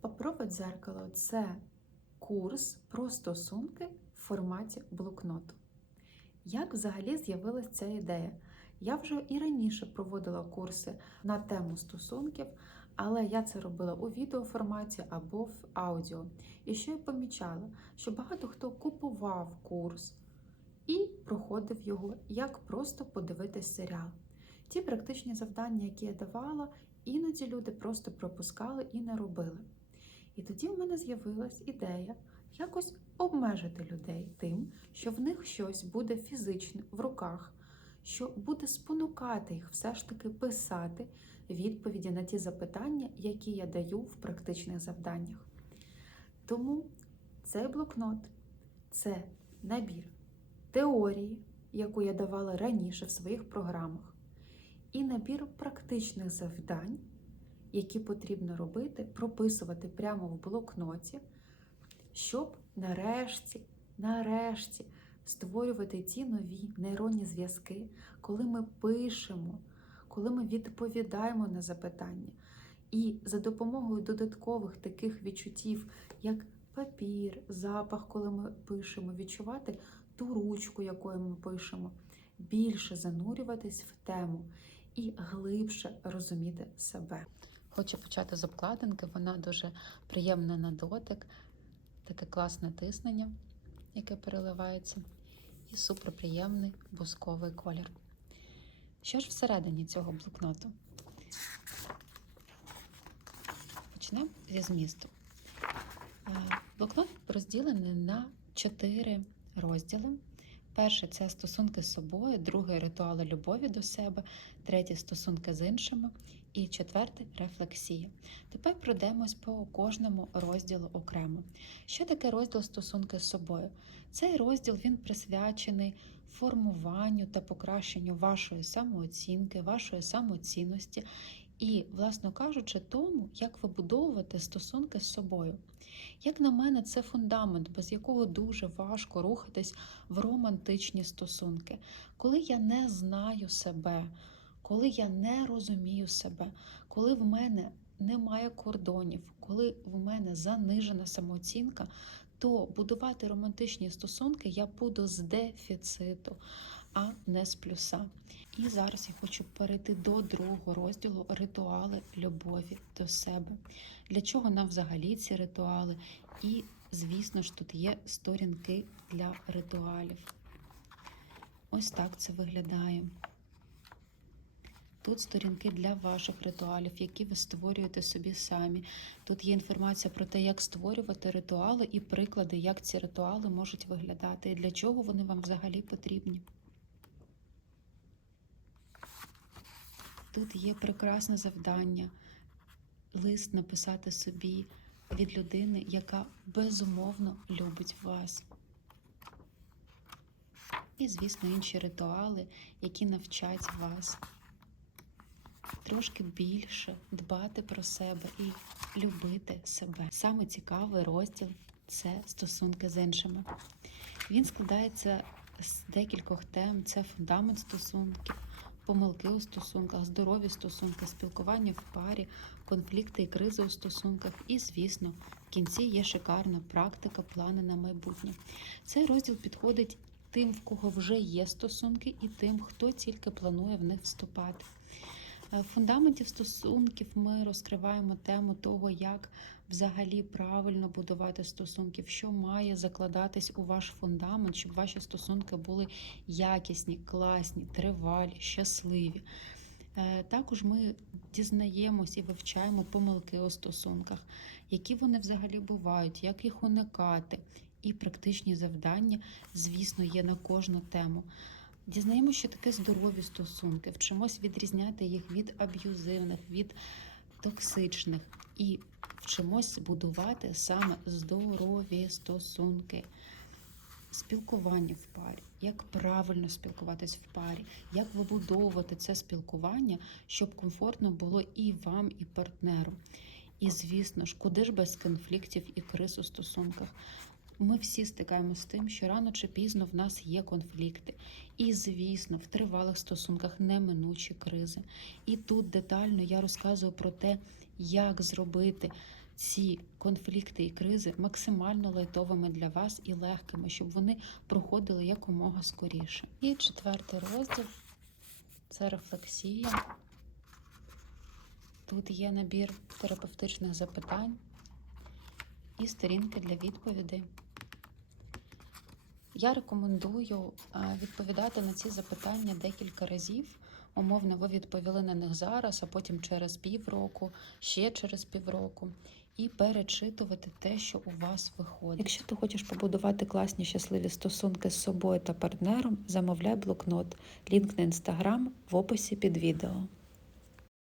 Паперове дзеркало це курс про стосунки в форматі блокноту. Як взагалі з'явилася ця ідея? Я вже і раніше проводила курси на тему стосунків, але я це робила у відеоформаті або в аудіо. І що я помічала? Що багато хто купував курс і проходив його, як просто подивитись серіал. Ті практичні завдання, які я давала, іноді люди просто пропускали і не робили. І тоді в мене з'явилась ідея якось обмежити людей тим, що в них щось буде фізичне в руках, що буде спонукати їх все ж таки писати відповіді на ті запитання, які я даю в практичних завданнях. Тому цей блокнот це набір теорії, яку я давала раніше в своїх програмах, і набір практичних завдань, які потрібно робити, прописувати прямо в блокноті, щоб нарешті, нарешті створювати ті нові нейронні зв'язки, коли ми пишемо, коли ми відповідаємо на запитання. І за допомогою додаткових таких відчуттів, як папір, запах, коли ми пишемо, відчувати ту ручку, якою ми пишемо, більше занурюватись в тему і глибше розуміти себе. Хочу почати з обкладинки, вона дуже приємна на дотик, таке класне тиснення, яке переливається, і суперприємний бусковий колір. Що ж всередині цього блокноту? Почнемо зі змісту. Е, Блокнот розділений на чотири розділи. Перший це стосунки з собою, другий ритуали любові до себе, третій стосунки з іншими і четвертий рефлексія. Тепер пройдемось по кожному розділу окремо. Що таке розділ стосунки з собою? Цей розділ він присвячений формуванню та покращенню вашої самооцінки, вашої самоцінності і, власно кажучи, тому, як вибудовувати стосунки з собою. Як на мене, це фундамент, без якого дуже важко рухатись в романтичні стосунки. Коли я не знаю себе, коли я не розумію себе, коли в мене немає кордонів, коли в мене занижена самооцінка, то будувати романтичні стосунки я буду з дефіциту, а не з плюса. І зараз я хочу перейти до другого розділу ритуали любові до себе. Для чого нам взагалі ці ритуали? І, звісно ж, тут є сторінки для ритуалів. Ось так це виглядає. Тут сторінки для ваших ритуалів, які ви створюєте собі самі. Тут є інформація про те, як створювати ритуали і приклади, як ці ритуали можуть виглядати, і для чого вони вам взагалі потрібні. Тут є прекрасне завдання, лист написати собі від людини, яка безумовно любить вас. І, звісно, інші ритуали, які навчать вас трошки більше дбати про себе і любити себе. Саме цікавий розділ це стосунки з іншими. Він складається з декількох тем: це фундамент стосунків, помилки у стосунках, здорові стосунки, спілкування в парі, конфлікти і кризи у стосунках. І, звісно, в кінці є шикарна практика, плани на майбутнє. Цей розділ підходить тим, в кого вже є стосунки, і тим, хто тільки планує в них вступати. В фундаменті стосунків ми розкриваємо тему того, як взагалі правильно будувати стосунків, що має закладатись у ваш фундамент, щоб ваші стосунки були якісні, класні, тривалі, щасливі. Е, Також ми дізнаємось і вивчаємо помилки у стосунках, які вони взагалі бувають, як їх уникати. І практичні завдання, звісно, є на кожну тему. Дізнаємося, що таке здорові стосунки, вчимось відрізняти їх від аб'юзивних, від токсичних і вчимось будувати саме здорові стосунки, спілкування в парі, як правильно спілкуватись в парі, як вибудовувати це спілкування, щоб комфортно було і вам, і партнеру. І, звісно ж, куди ж без конфліктів і криз у стосунках. Ми всі стикаємося з тим, що рано чи пізно в нас є конфлікти. І, звісно, в тривалих стосунках неминучі кризи. І тут детально я розказую про те, як зробити ці конфлікти і кризи максимально лайтовими для вас і легкими, щоб вони проходили якомога скоріше. І четвертий розділ це рефлексія. Тут є набір терапевтичних запитань і сторінки для відповідей. Я рекомендую е, відповідати на ці запитання декілька разів. Умовно, ви відповіли на них зараз, а потім через півроку, ще через півроку, і перечитувати те, що у вас виходить. Якщо ти хочеш побудувати класні щасливі стосунки з собою та партнером, замовляй блокнот. Лінк на інстаграм в описі під відео.